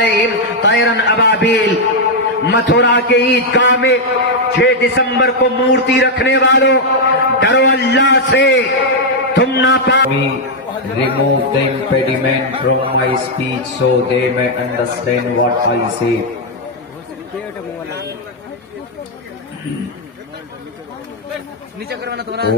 علیہم طیرا ابابیل. متھرا کے عیدگاہ میں 6 دسمبر کو مورتی رکھنے والوں، ڈرو اللہ سے، تم remove the impediment from my speech so they may understand what I say.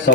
100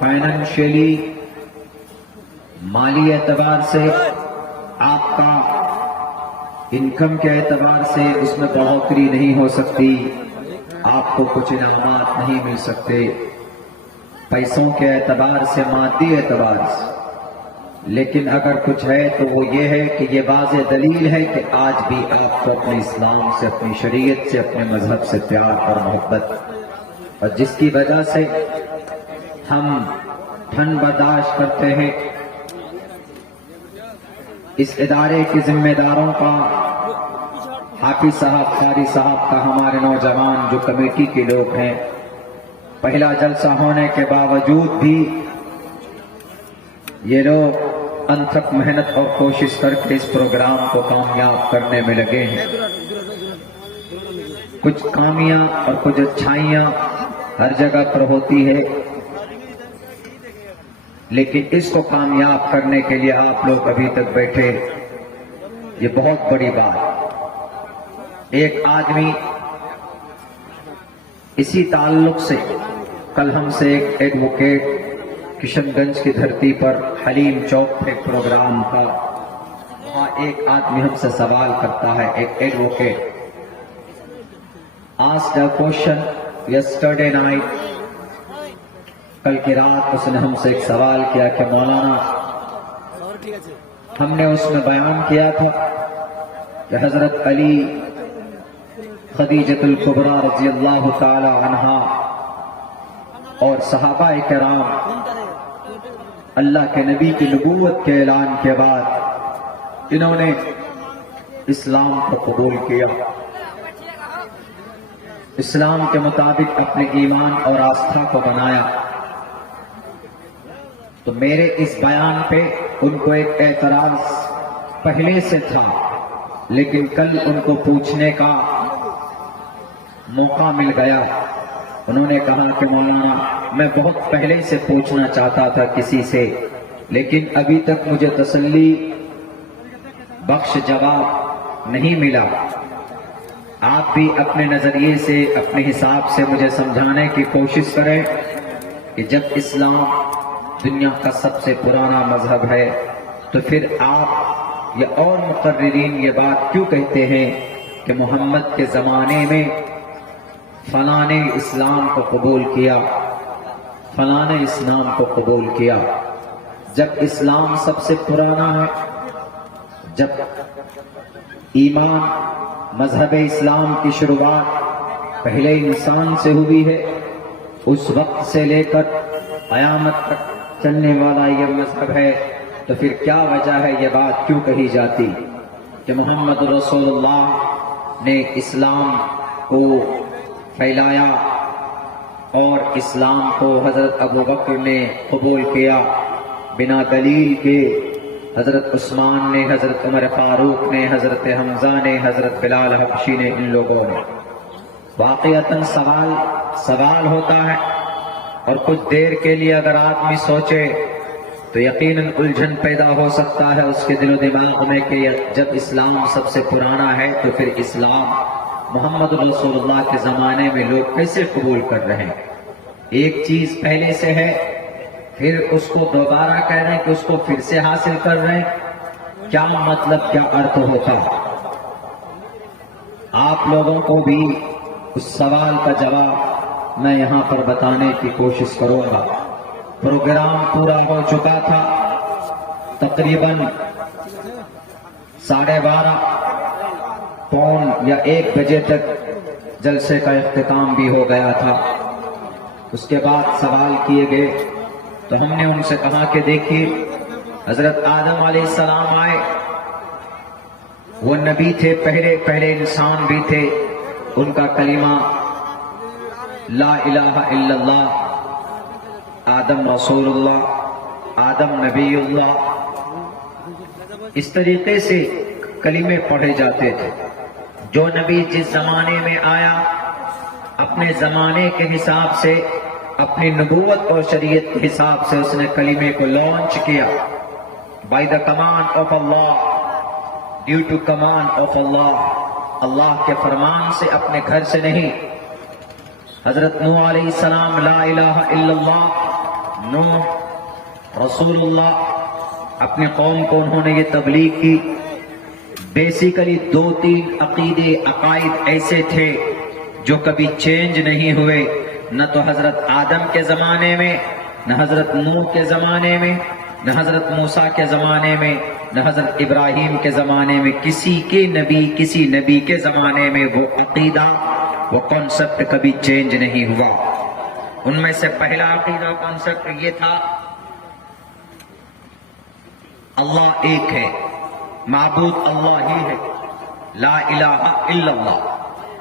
financially مالی اعتبار سے آپ کا انکم کے اعتبار سے اس میں بڑھوتری نہیں ہو سکتی، آپ کو کچھ انعامات نہیں مل سکتے پیسوں کے اعتبار سے، مادی اعتبار سے، لیکن اگر کچھ ہے تو وہ یہ ہے کہ یہ واضح دلیل ہے کہ آج بھی آپ کو اپنے اسلام سے، اپنی شریعت سے، اپنے مذہب سے پیار اور محبت، اور جس کی وجہ سے ہم ٹھنڈ برداشت کرتے ہیں۔ اس ادارے کے ذمہ داروں کا، حافظ صاحب، قاری صاحب کا، ہمارے نوجوان جو کمیٹی کے لوگ ہیں، پہلا جلسہ ہونے کے باوجود بھی یہ لوگ انتھک محنت اور کوشش کر کے اس پروگرام کو کامیاب کرنے میں لگے ہیں۔ کچھ کامیاں اور کچھ اچھائیاں ہر جگہ پر ہوتی ہے، لیکن اس کو کامیاب کرنے کے لیے آپ لوگ ابھی تک بیٹھے، یہ بہت بڑی بات۔ ایک آدمی اسی تعلق سے کل ہم سے ایک ایڈوکیٹ کشن گنج کی دھرتی پر حلیم چوک پہ پروگرام تھا، وہاں ایک آدمی ہم سے سوال کرتا ہے، ایک advocate asked a question yesterday night، کل کی رات اس نے ہم سے ایک سوال کیا کہ مولانا، ہم نے اس میں بیان کیا تھا کہ حضرت علی، خدیجۃ الکبریٰ رضی اللہ تعالی عنہا اور صحابہ کرام اللہ کے نبی کی نبوت کے اعلان کے بعد انہوں نے اسلام کو قبول کیا، اسلام کے مطابق اپنے ایمان اور آستھا کو بنایا۔ تو میرے اس بیان پہ ان کو ایک اعتراض پہلے سے تھا، لیکن کل ان کو پوچھنے کا موقع مل گیا۔ انہوں نے کہا کہ مولانا، میں بہت پہلے سے پوچھنا چاہتا تھا کسی سے، لیکن ابھی تک مجھے تسلی بخش جواب نہیں ملا۔ آپ بھی اپنے نظریے سے، اپنے حساب سے مجھے سمجھانے کی کوشش کریں کہ جب اسلام دنیا کا سب سے پرانا مذہب ہے تو پھر آپ یا اور مقررین یہ بات کیوں کہتے ہیں کہ محمد کے زمانے میں فلاں نے اسلام کو قبول کیا، فلاں نے اسلام کو قبول کیا، جب اسلام سب سے پرانا ہے، جب ایمان مذہب اسلام کی شروعات پہلے انسان سے ہوئی ہے، اس وقت سے لے کر قیامت تک چلنے والا یہ مذہب ہے، تو پھر کیا وجہ ہے یہ بات کیوں کہی جاتی کہ محمد رسول اللہ نے اسلام کو پھیلایا اور اسلام کو حضرت ابو بکر نے قبول کیا بنا دلیل کے، حضرت عثمان نے، حضرت عمر فاروق نے، حضرت حمزہ نے، حضرت بلال حبشی نے، ان لوگوں نے؟ واقعتاً سوال ہوتا ہے، اور کچھ دیر کے لیے اگر آدمی سوچے تو یقیناً الجھن پیدا ہو سکتا ہے اس کے دل و دماغ میں کہ جب اسلام سب سے پرانا ہے تو پھر اسلام محمد رسول اللہ کے زمانے میں لوگ کیسے قبول کر رہے ہیں؟ ایک چیز پہلے سے ہے، پھر اس کو دوبارہ کہہ رہے ہیں کہ اس کو پھر سے حاصل کر رہے ہیں، کیا مطلب، کیا ارتھ ہوتا؟ آپ لوگوں کو بھی اس سوال کا جواب میں یہاں پر بتانے کی کوشش کروں گا۔ پروگرام پورا ہو چکا تھا، تقریباً 12:30 پون یا 1 بجے تک جلسے کا اختتام بھی ہو گیا تھا۔ اس کے بعد سوال کیے گئے تو ہم نے ان سے کہا کہ دیکھیے، حضرت آدم علیہ السلام آئے، وہ نبی تھے، پہلے انسان بھی تھے، ان کا کلمہ لا الہ الا اللہ، آدم رسول اللہ، آدم نبی اللہ، اس طریقے سے کلمے پڑھے جاتے تھے۔ جو نبی جس زمانے میں آیا، اپنے زمانے کے حساب سے، اپنی نبوت اور شریعت کے حساب سے اس نے کلمے کو لانچ کیا۔ بائی دا کمانڈ آف اللہ، ڈیو ٹو کمانڈ آف اللہ، اللہ کے فرمان سے، اپنے گھر سے نہیں۔ حضرت نوح علیہ السلام لا الہ الا اللہ نوح رسول اللہ اپنی قوم کو انہوں نے یہ تبلیغ کی. بیسیکلی 2-3 عقیدے عقائد ایسے تھے جو کبھی چینج نہیں ہوئے، نہ تو حضرت آدم کے زمانے میں، نہ حضرت نوح کے زمانے میں، نہ حضرت موسیٰ کے زمانے میں، نہ حضرت ابراہیم کے زمانے میں. کسی نبی کے زمانے میں وہ عقیدہ، وہ کانسیپٹ کبھی چینج نہیں ہوا. ان میں سے پہلا عقیدہ کانسیپٹ یہ تھا اللہ ایک ہے، معبود اللہ ہی ہے، لا الہ الا اللہ.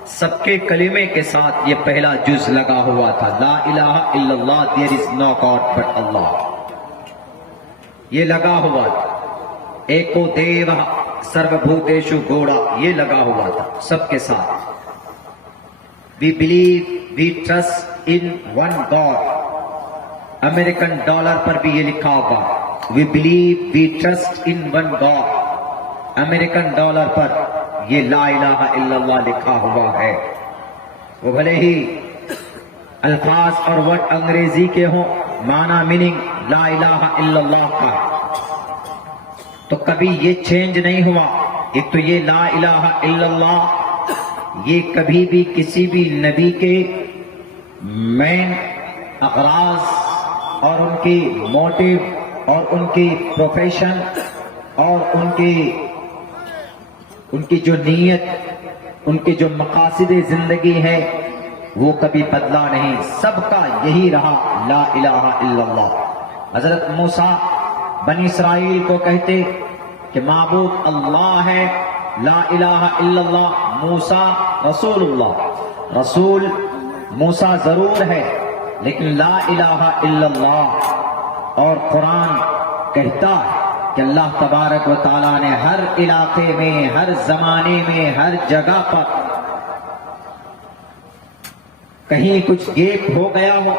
سب کے کلمے کے ساتھ یہ پہلا جز لگا ہوا تھا، لا الہ الا اللہ، there is no God but Allah. یہ لگا ہوا تھا. ایکو دیو سرو بھوتیشو گوڑا، یہ لگا ہوا تھا سب کے ساتھ. We believe, we trust in one God. American dollar پر بھی یہ لکھا ہوگا We believe, we trust in one God. American dollar پر یہ لا الہ الا اللہ لکھا ہوا ہے. وہ بھلے ہی الفاظ اور ورڈ انگریزی کے ہوں، معنی میننگ لا الہ الا اللہ کا، تو کبھی یہ چینج نہیں ہوا. ایک تو یہ لا الہ الا اللہ، یہ کبھی بھی کسی بھی نبی کے مین اغراض اور ان کی موٹیو اور ان کی پروفیشن اور ان کی جو نیت، ان کی جو مقاصد زندگی ہے، وہ کبھی بدلا نہیں. سب کا یہی رہا لا الہ الا اللہ. حضرت موسیٰ بنی اسرائیل کو کہتے کہ معبود اللہ ہے، لا الہ الا اللہ. موسیٰ رسول اللہ، رسول موسیٰ ضرور ہے لیکن لا الہ الا اللہ. اور قرآن کہتا ہے کہ اللہ تبارک و تعالیٰ نے ہر علاقے میں، ہر زمانے میں، ہر جگہ پر کہیں کچھ گیپ ہو گیا ہو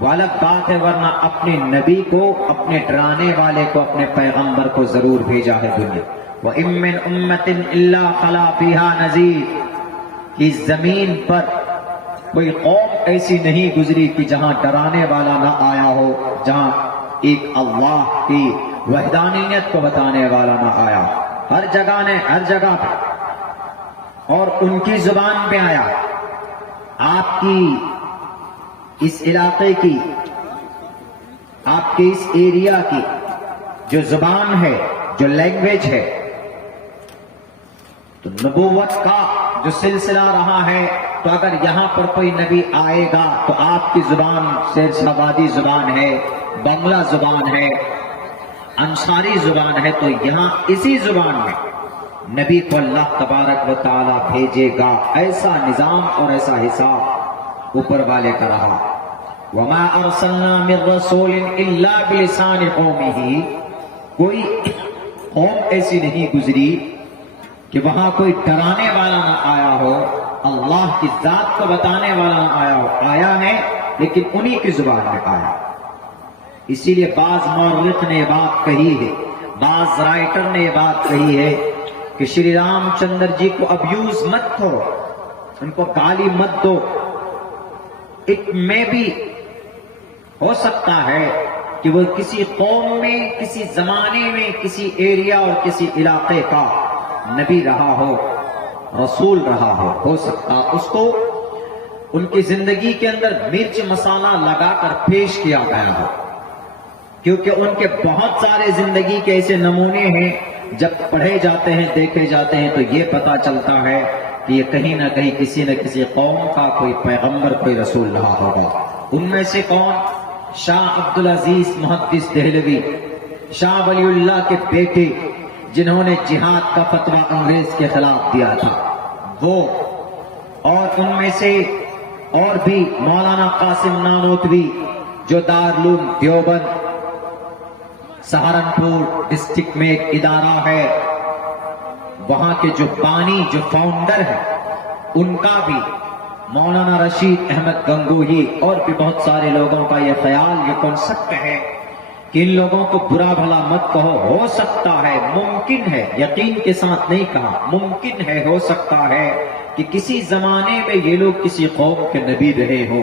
وہ الگ بات ہے، ورنہ اپنے نبی کو، اپنے ڈرانے والے کو، اپنے پیغمبر کو ضرور بھیجا ہے دنیا. وَإِن مِّنْ أُمَّةٍ إِلَّا خَلَا فِيهَا نَذِيرٌ. اس زمین پر کوئی قوم ایسی نہیں گزری کہ جہاں ڈرانے والا نہ آیا ہو، جہاں ایک اللہ کی وحدانیت کو بتانے والا نہ آیا. ہر جگہ پہ اور ان کی زبان پہ آیا. آپ کی اس علاقے کی، آپ کے اس ایریا کی جو زبان ہے، جو لینگویج ہے، تو نبوت کا جو سلسلہ رہا ہے، تو اگر یہاں پر کوئی نبی آئے گا تو آپ کی زبان شیر شہبادی زبان ہے، بنگلہ زبان ہے، انصاری زبان ہے، تو یہاں اسی زبان میں نبی کو اللہ تبارک و تعالیٰ بھیجے گا. ایسا نظام اور ایسا حساب اوپر والے کا رہا. وَمَا أَرْسَلْنَا مِن رَّسُولٍ إِلَّا بِلِسَانِ قَوْمِهِ. کوئی قوم ایسی نہیں گزری کہ وہاں کوئی ڈرانے والا نہ آیا ہو، اللہ کی ذات کو بتانے والا نہ آیا ہو. آیا ہے لیکن انہی کی زبان میں آیا. اسی لیے بعض مورخ نے یہ بات کہی ہے، بعض رائٹر نے یہ بات کہی ہے کہ شری رام چندر جی کو ابیوز مت کرو، ان کو گالی مت دو. اٹ میں بھی ہو سکتا ہے کہ وہ کسی قوم میں، کسی زمانے میں، کسی ایریا اور کسی علاقے کا نبی رہا ہو، رسول رہا ہو سکتا اس کو ان کی زندگی کے اندر مرچ مسالہ لگا کر پیش کیا گیا ہو، کیونکہ ان کے بہت سارے زندگی کے ایسے نمونے ہیں جب پڑھے جاتے ہیں، دیکھے جاتے ہیں، تو یہ پتا چلتا ہے کہ یہ کہیں نہ کہیں کسی نہ کسی قوم کا کوئی پیغمبر، کوئی رسول رہا ہوگا. ان میں سے کون؟ شاہ عبدالعزیز محدث دہلوی، شاہ ولی اللہ کے بیٹے، جنہوں نے جہاد کا فتویٰ انگریز کے خلاف دیا تھا، وہ. اور ان میں سے اور بھی مولانا قاسم نانوتوی، جو دارالعلوم دیوبند سہارنپور ڈسٹرکٹ میں ایک ادارہ ہے، وہاں کے جو بانی، جو فاؤنڈر ہے، ان کا بھی مولانا رشید احمد گنگوہی اور بھی بہت سارے لوگوں کا یہ خیال، یہ کنسپٹ ہے کہ ان لوگوں کو برا بھلا مت کہو. ہو سکتا ہے، ممکن ہے، یقین کے ساتھ نہیں کہا، ممکن ہے، ہو سکتا ہے کہ کسی زمانے میں یہ لوگ کسی قوم کے نبی رہے ہو،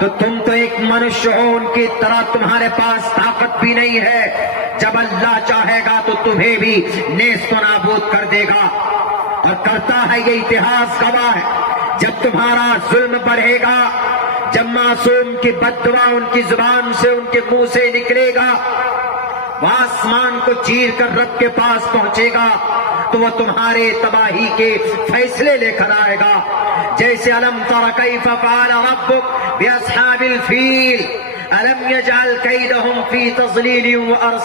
تو تم تو ایک منشیہ ہو ان کی طرح، تمہارے پاس طاقت بھی نہیں ہے. جب اللہ چاہے گا تو تمہیں بھی نیست و نابود کر دے گا، اور کرتا ہے. یہ اتہاس گواہ ہے. جب تمہارا ظلم بڑھے گا، جب معصوم کی بد دعا ان کی زبان سے، ان کے منہ سے نکلے گا، وہ آسمان کو چیر کر رب کے پاس پہنچے گا، تو وہ تمہارے تباہی کے فیصلے لے کر آئے گا. جیسے الم تر کیف فعل ربک باصحاب الفیل الم یجعل کیدہم فی تضلیل وارسال